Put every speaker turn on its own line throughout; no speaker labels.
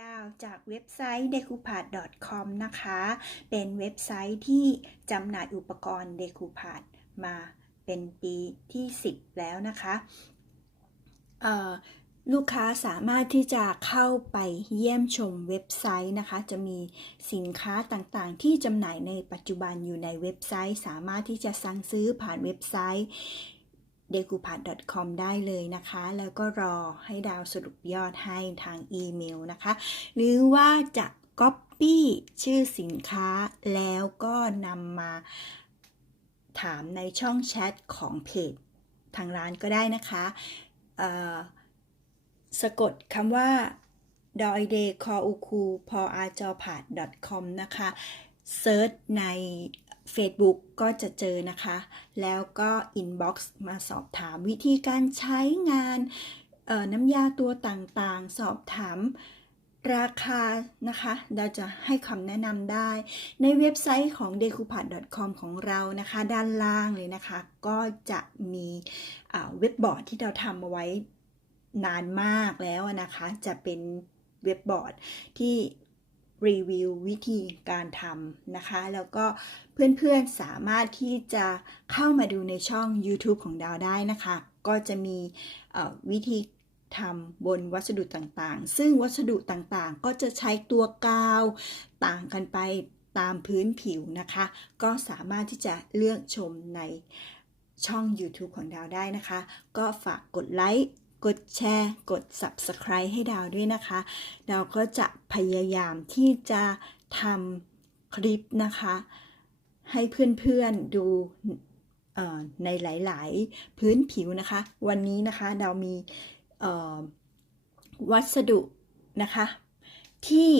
ดาวจากเว็บไซต์ d e c o u p a t com นะคะ เป็นเว็บไซต์ที่จำหน่ายอุปกรณ์ d e c o u p a t มาเป็นปีที่ 10 แล้วนะคะลูกค้าสามารถที่จะเข้าไปเยี่ยมชมเว็บไซต์นะคะ จะมีสินค้าต่างๆ ที่จำหน่ายในปัจจุบันอยู่ในเว็บไซต์ สามารถที่จะสั่งซื้อผ่านเว็บไซต์ d e c o u p a t com ได้เลยนะคะ แล้วก็รอให้ดาวสรุปยอดให้ทางอีเมลนะคะ หรือว่าจะ Copy ชื่อสินค้าแล้วก็นำมาถามในช่องแชทของเพจทางร้านก็ได้นะคะสะกดคำว่าดอยเดคออูคูพออาจอผาด .com นะคะเซิร์ชใน Facebook ก็จะเจอนะคะ แล้วก็ inbox มาสอบถามวิธีการใช้งานน้ำยาตัวต่างๆ สอบถามราคานะคะ เราจะให้คำแนะนำได้ ในเว็บไซต์ของ d e c o u p a t com ของเรานะคะ ด้านล่างเลยนะคะ ก็จะมีเว็บบอร์ดที่เราทำเอาไว้นานมากแล้วนะคะ จะเป็นเว็บบอร์ดที่ รีวิววิธีการทำนะคะ แล้วก็เพื่อนๆสามารถที่จะเข้ามาดูในช่อง YouTube ของดาวได้นะคะ ก็จะมีวิธีทำบนวัสดุต่างๆ ซึ่งวัสดุต่างๆ ก็จะใช้ตัวกาวต่างกันไปตามพื้นผิวนะคะ ก็สามารถที่จะเลือกชมในช่อง YouTube ของดาวได้นะคะ ก็ฝากกดไลค์ กดแชร์ กด Subscribe ให้ดาวด้วยนะคะ ดาวก็จะพยายามที่จะทำคลิปนะคะ ให้เพื่อนๆดูในหลาย ๆ พื้นผิวนะคะ วันนี้นะคะดาวมีวัสดุนะคะที่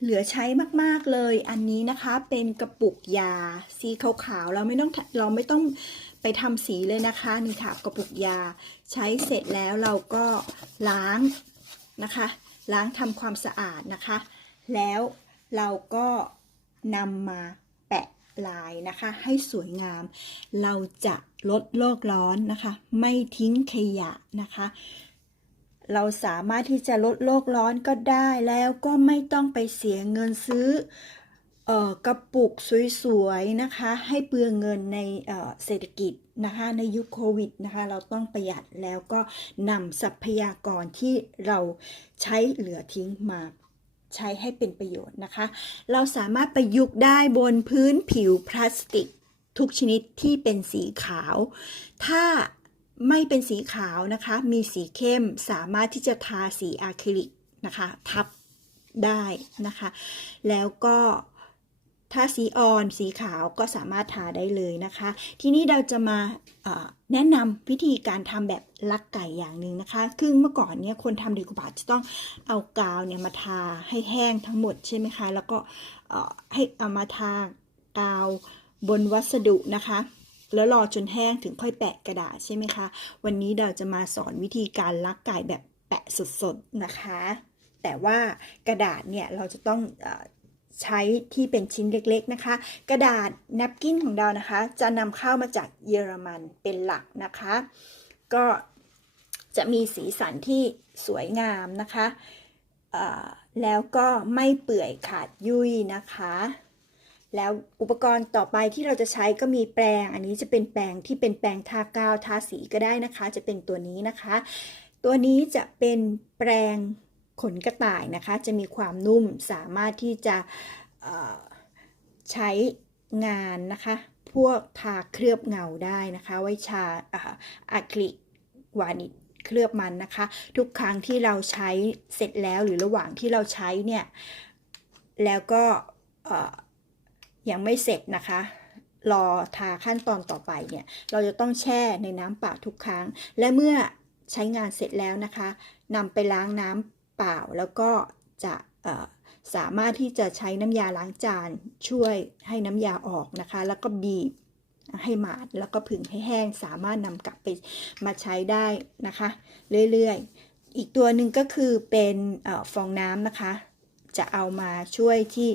เหลือใช้มากๆเลย อันนี้นะคะเป็นกระปุกยาสีขาวๆเราไม่ต้องเราไม่ต้องไปทำสีเลยนะคะนี่ค่ะกระปุกยาใช้เสร็จแล้วเราก็ล้างนะคะ ล้างทำความสะอาดนะคะ แล้วเราก็นำมาแปะลายนะคะ ให้สวยงาม เราจะลดโลกร้อนนะคะ ไม่ทิ้งขยะนะคะ เราสามารถที่จะลดโลกร้อนก็ได้แล้วก็ไม่ต้องไปเสียเงินซื้อกระปุกสวยๆนะคะ ให้เปลืองเงินในเอ่อเศรษฐกิจนะคะในยุคโควิดนะคะ เราต้องประหยัดแล้วก็นำทรัพยากรที่เราใช้เหลือทิ้งมาใช้ให้เป็นประโยชน์นะคะ เราสามารถประยุกต์ได้บนพื้นผิวพลาสติกทุกชนิดที่เป็นสีขาว ถ้า ไม่เป็นสีขาวนะคะ มีสีเข้มสามารถที่จะทาสีอะคริลิกนะคะ ทับได้นะคะ แล้วก็ถ้าสีอ่อนสีขาวก็สามารถทาได้เลยนะคะ ทีนี้เราจะมาแนะนำวิธีการทำแบบลักไก่อย่างหนึ่งนะคะคือเมื่อก่อนเนี่ยคนทำเดกุบาจะต้องเอากาวเนี่ยมาทาให้แห้งทั้งหมดใช่ไหมคะ แล้วก็ให้เอามาทากาวบนวัสดุนะคะ แล้วรอจนแห้งถึงค่อยแปะกระดาษใช่ไหมคะ วันนี้เราจะมาสอนวิธีการลักไก่แบบแปะสดๆนะคะ แต่ว่ากระดาษเนี่ยเราจะต้องอใช้ที่เป็นชิ้นเล็กๆนะคะ กระดาษแนปกินของเรานะคะ จะนำเข้ามาจากเยอรมันเป็นหลักนะคะ ก็จะมีสีสันที่สวยงามนะคะ แล้วก็ไม่เปื่อยขาดยุ่ยนะคะ แล้วอุปกรณ์ต่อไปที่เราจะใช้ก็มีแปรงอันนี้จะเป็นแปรงที่เป็นแปรงทากาวทาสีก็ได้นะคะ จะเป็นตัวนี้นะคะ ตัวนี้จะเป็นแปรงขนกระต่ายนะคะ จะมีความนุ่มสามารถที่จะใช้งานนะคะ พวกทาเคลือบเงาได้นะคะ ไว้ชาอ่าอะคริลิกวานิชเคลือบมันนะคะ ทุกครั้งที่เราใช้เสร็จแล้วหรือระหว่างที่เราใช้เนี่ย แล้วก็ ยังไม่เสร็จนะคะ รอทาขั้นตอนต่อไปเนี่ย เราจะต้องแช่ในน้ำเปล่าทุกครั้ง และเมื่อใช้งานเสร็จแล้วนะคะนำไปล้างน้ำเปล่าแล้วก็จะสามารถที่จะใช้น้ำยาล้างจานช่วยให้น้ำยาออกนะคะ แล้วก็บีบให้หมาดแล้วก็ผึ่งให้แห้งสามารถนำกลับไปมาใช้ได้นะคะ เรื่อยๆ อีกตัวหนึ่งก็คือเป็นอฟองน้ำนะคะ จะเอามาช่วยที่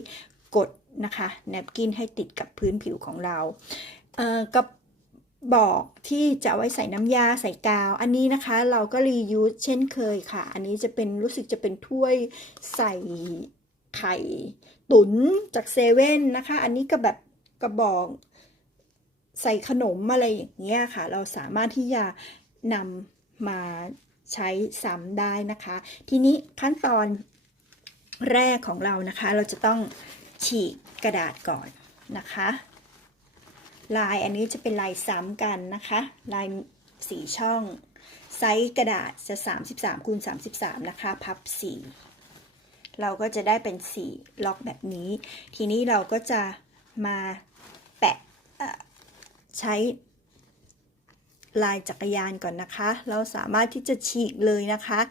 กด นะคะแนปกินให้ติดกับพื้นผิวของเราเอ่อกับบอกที่จะไว้ใส่น้ำยาใส่กาว อันนี้นะคะเราก็รียูสเช่นเคยค่ะ อันนี้จะเป็นรู้สึกจะเป็นถ้วยใส่ไข่ตุ๋นจากเซเว่นนะคะ อันนี้ก็แบบกระบอกใส่ขนมอะไรอย่างเงี้ยค่ะ เราสามารถที่จะนำมาใช้ซ้ำได้นะคะ ทีนี้ขั้นตอนแรกของเรานะคะ เราจะต้องฉีก กระดาษก่อนนะคะ ลายอันนี้จะเป็นลายซ้ำกันนะคะ ลายสีช่อง ไซส์กระดาษจะ 33คูณ33 นะคะ พับ 4 เราก็จะได้เป็น 4 ล็อกแบบนี้ ทีนี้เราก็จะมาแปะใช้ลายจักรยานก่อนนะคะ เราสามารถที่จะฉีกเลยนะคะ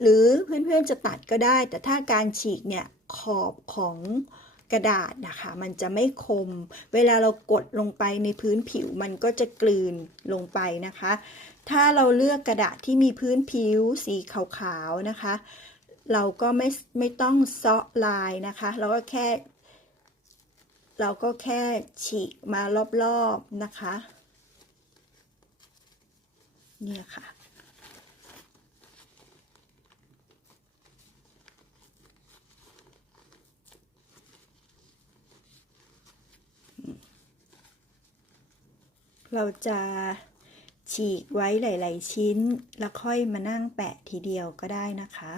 หรือเพื่อนๆจะตัดก็ได้ แต่ถ้าการฉีกเนี่ยขอบของ กระดาษนะคะ มันจะไม่คม เวลาเรากดลงไปในพื้นผิวมันก็จะกลืนลงไปนะคะ ถ้าเราเลือกกระดาษที่มีพื้นผิวสีขาวๆนะคะ เราก็ไม่ไม่ต้องเซาะลายนะคะ เราก็แค่ เราก็แค่ฉีกมารอบๆนะคะ เนี่ยค่ะ เราจะฉีกไว้หลาย ๆ ชิ้น แล้วค่อยมานั่งแปะทีเดียวก็ได้นะคะ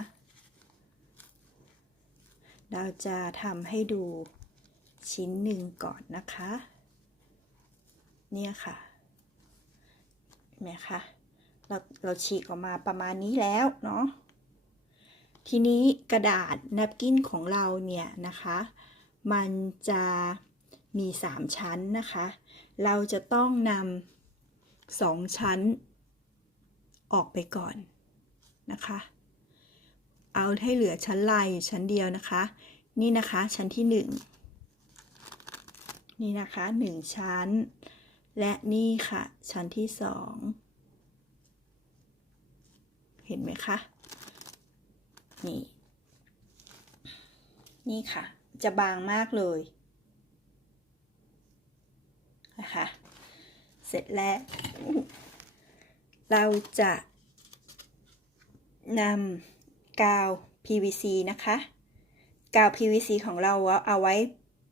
เราจะทำให้ดูชิ้นหนึ่งก่อนนะคะ เนี่ยค่ะเห็นไหมคะเราเราฉีกออกมาประมาณนี้แล้วเนาะทีนี้กระดาษแนปกินของเราเนี่ยนะคะ มันจะ มี 3 ชั้นนะคะ เราจะต้องนำสองชั้น ออกไปก่อนนะคะ เอาให้เหลือชั้นลายอยู่ชั้นเดียวนะคะ นี่นะคะชั้นที่ 1 นี่นะคะ 1 ชั้น และนี่ค่ะ ชั้นที่ 2 เห็นไหมคะนี่ นี่ค่ะ จะบางมากเลย นะคะ เสร็จแล้ว เราจะนำกาว PVC นะคะ กาว PVC ของเราเอาไว้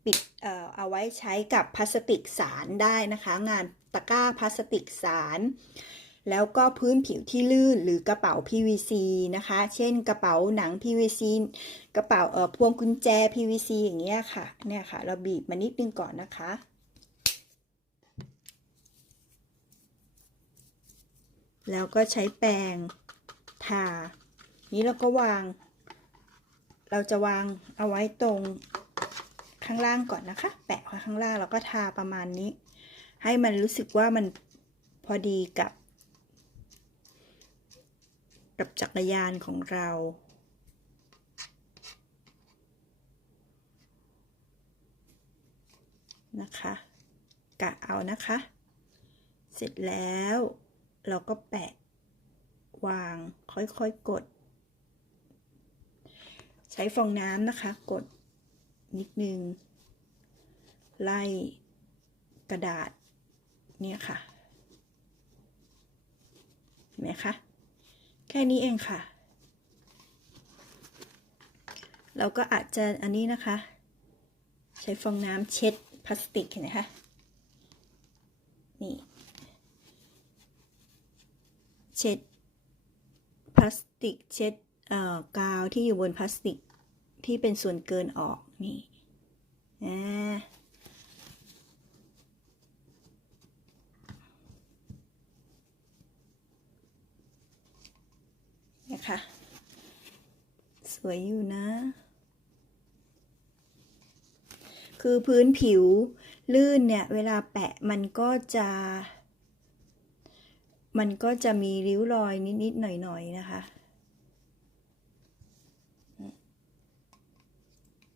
ปิดเอ่อเอาไว้ใช้กับพลาสติกสารได้นะคะ งานตะกร้าพลาสติกสารแล้วก็พื้นผิวที่ลื่นหรือกระเป๋า PVC นะคะ เช่นกระเป๋าหนัง PVC กระเป๋าเอ่อพวงกุญแจ PVC อย่างเงี้ยค่ะ เนี่ยค่ะ เราบีบมานิดนึงก่อนนะคะ แล้วก็ใช้แปรงทา นี้เราก็วาง เราจะวางเอาไว้ตรงข้างล่างก่อนนะคะ แปะไว้ข้างล่างแล้วก็ทาประมาณนี้ ให้มันรู้สึกว่ามันพอดีกับ กับจักรยานของเรานะคะกะเอานะคะ เสร็จแล้ว เราก็แปะ วางค่อยๆกด ใช้ฟองน้ำนะคะ กดนิดนึง ไล่กระดาษ เนี่ยค่ะ เห็นไหมคะ แค่นี้เองค่ะ เราก็อาจจะอันนี้นะคะ ใช้ฟองน้ำเช็ดพลาสติกเห็นไหมคะ นี่ เช็ดพลาสติกเช็ดเอ่อกาวที่อยู่บนพลาสติกที่เป็นส่วนเกินออกนี่นะคะ สวยอยู่นะ คือพื้นผิวลื่นเนี่ย เวลาแปะมันก็จะ มันก็จะมีริ้วรอยนิดๆหน่อยๆนะคะ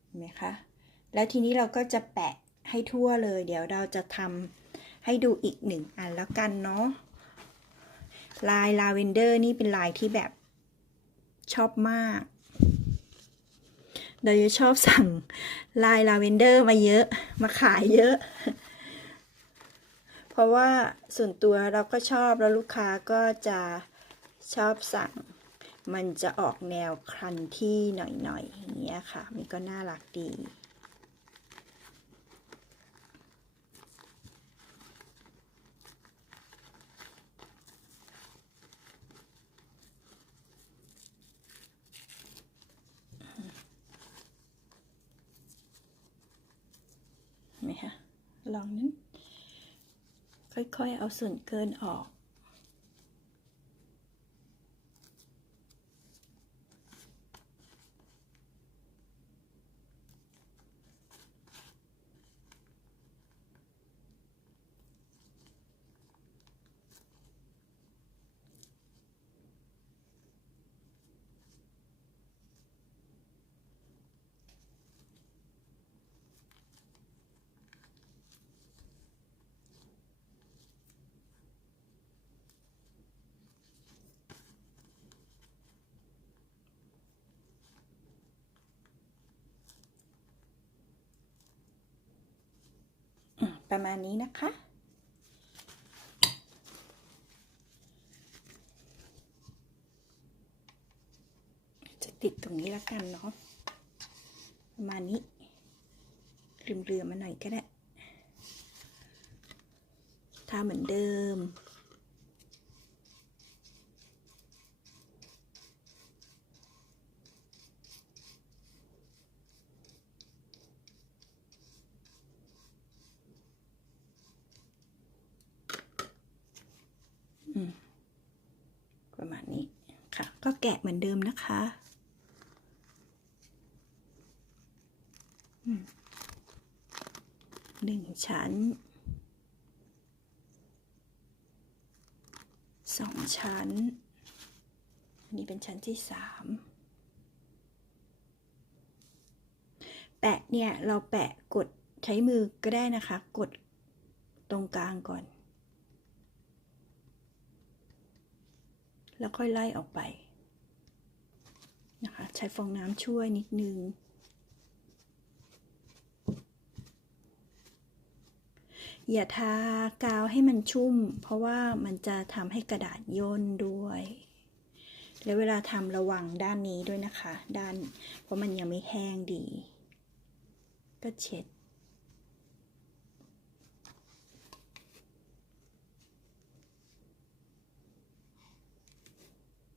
เห็นไหมคะ แล้วทีนี้เราก็จะแปะให้ทั่วเลย เดี๋ยวเราจะทำให้ดูอีกหนึ่งอันแล้วกันเนาะ ลายลาเวนเดอร์นี่เป็นลายที่แบบชอบมากเราจะชอบสั่งลายลาเวนเดอร์มาเยอะ มาขายเยอะ เพราะว่าส่วนตัวเราก็ชอบแล้วลูกค้าก็จะชอบสั่ง มันจะออกแนวครันที่หน่อยๆอย่างเงี้ยค่ะ มันก็น่ารักดีเห็นไหมคะลองนั้น ค่อยๆ เอาส่วนเกินออก อืม ประมาณนี้นะคะ จะติดตรงนี้แล้วกันเนาะประมาณนี้ริมเรือมาหน่อยก็ได้ทาเหมือนเดิม ประมาณนี้ค่ะ ก็แกะเหมือนเดิมนะคะหนึ่งชั้นสองชั้น อันนี้เป็นชั้นที่สามแปะเนี่ย เราแปะกดใช้มือก็ได้นะคะ กดตรงกลางก่อน แล้วค่อยไล่ออกไป นะคะ ใช้ฟองน้ำช่วยนิดนึง อย่าทากาวให้มันชุ่ม เพราะว่ามันจะทำให้กระดาษย่นด้วย และเวลาทำระวังด้านนี้ด้วยนะคะ ด้าน เพราะมันยังไม่แห้งดี ก็เช็ด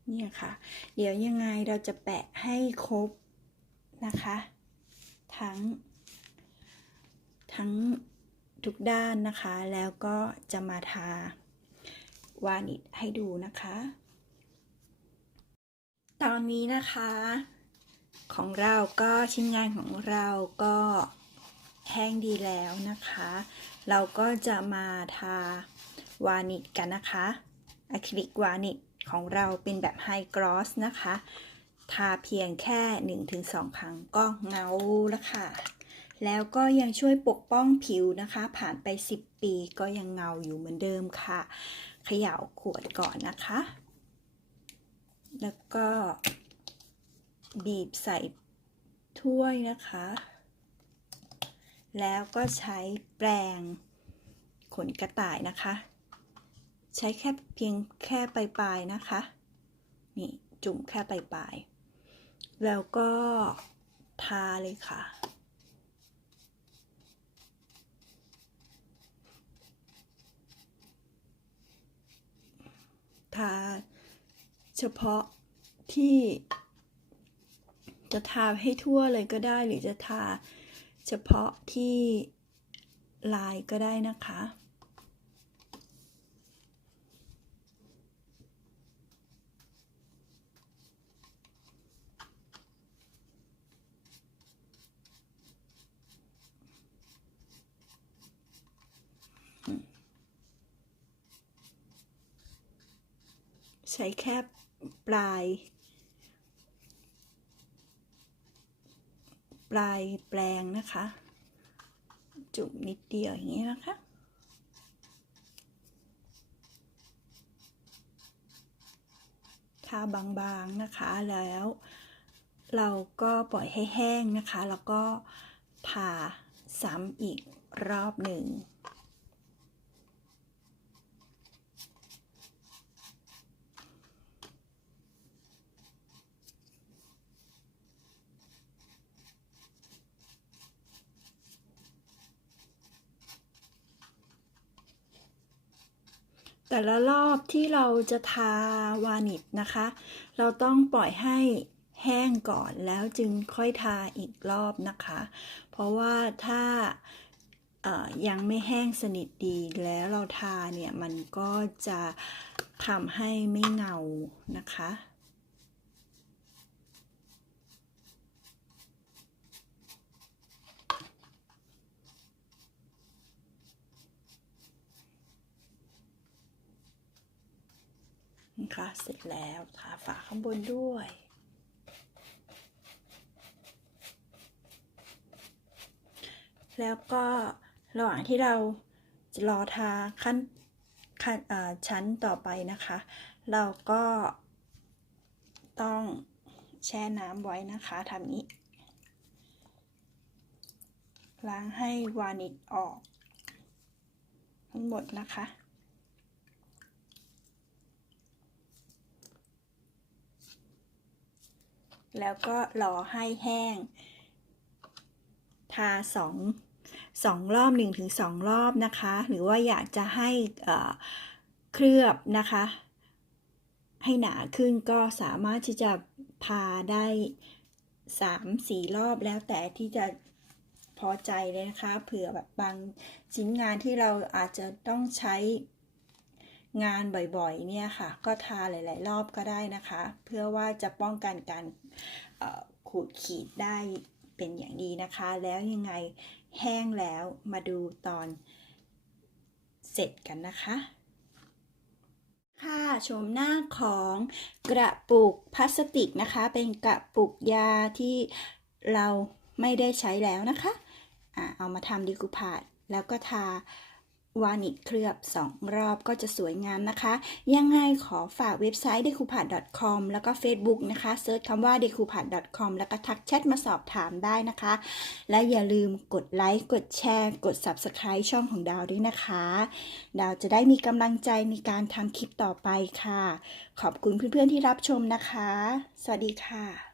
เนี่ยค่ะ เดี๋ยวยังไงเราจะแปะให้ครบนะคะ ทั้ง ทั้งทุกด้านนะคะ แล้วก็จะมาทาวานิชให้ดูนะคะ ตอนนี้นะคะ ของเราก็ชิ้นงานของเราก็แห้งดีแล้วนะคะ เราก็จะมาทาวานิชกันนะคะอะคริลิกวานิช ของเราเป็นแบบไฮกรอสนะคะ ทาเพียงแค่ 1-2 ครั้งก็เงาแล้วค่ะ แล้วก็ยังช่วยปกป้องผิวนะคะ ผ่านไป 10 ปีก็ยังเงาอยู่เหมือนเดิมค่ะ เขย่าขวดก่อนนะคะ แล้วก็บีบใส่ถ้วยนะคะ แล้วก็ใช้แปรงขนกระต่ายนะคะ ใช้แค่เพียงแค่ปลายๆนะคะ นี่จุ่มแค่ปลายๆแล้วก็ทาเลยค่ะทาเฉพาะที่จะทาให้ทั่วเลยก็ได้หรือจะทาเฉพาะที่ลายก็ได้นะคะ ใช้แค่ปลาย ปลายแปลงนะคะ จุ่มนิดเดียวอย่างนี้นะคะทาบางๆนะคะแล้ว เราก็ปล่อยให้แห้งนะคะ แล้วก็ทาซ้ำอีกรอบหนึ่ง แต่ละรอบที่เราจะทาวานิชนะคะ เราต้องปล่อยให้แห้งก่อนแล้วจึงค่อยทาอีกรอบนะคะ เพราะว่าถ้ายังไม่แห้งสนิทดีแล้วเราทาเนี่ย มันก็จะทำให้ไม่เงานะคะ นะคะเสร็จแล้วทาฝาข้างบนด้วย แล้วก็ระหว่างที่เราจะรอทาขั้นขั้นชั้นต่อไปนะคะ เราก็ต้องแช่น้ำไว้นะคะทำนี้ ล้างให้วานิชออก ทั้งหมดนะคะ แล้วก็รอให้แห้ง ทาสองสองรอบหนึ่งถึงสองรอบนะคะ หรือว่าอยากจะให้เคลือบนะคะ ให้หนาขึ้นก็สามารถที่จะทาได้สามสี่รอบแล้วแต่ที่จะพอใจเลยนะคะ เผื่อแบบบางชิ้นงานที่เราอาจจะต้องใช้ งานบ่อยๆเนี่ยค่ะ ก็ทาหลาย ๆ รอบก็ได้นะคะ เพื่อว่าจะป้องกันการขูดขีดได้เป็นอย่างดีนะคะ แล้วยังไงแห้งแล้วมาดูตอนเสร็จกันนะคะค่ะชมหน้าของกระปุกพลาสติกนะคะ เป็นกระปุกยาที่เราไม่ได้ใช้แล้วนะคะ อะเอามาทำดีกูพาดแล้วก็ทา วานิชเคลือบ 2 รอบก็จะสวยงามนะคะ ยังไงขอฝากเว็บไซต์ d e c o u p a d com แล้วก็ Facebook นะคะเซิร์ชคำว่า d e c o u p a d com แล้วก็ทักแชทมาสอบถามได้นะคะ และอย่าลืมกดไลค์ กดแชร์ กด Subscribe ช่องของดาวด้วยนะคะ ดาวจะได้มีกำลังใจในการทำคลิปต่อไปค่ะ ขอบคุณเพื่อนๆที่รับชมนะคะ สวัสดีค่ะ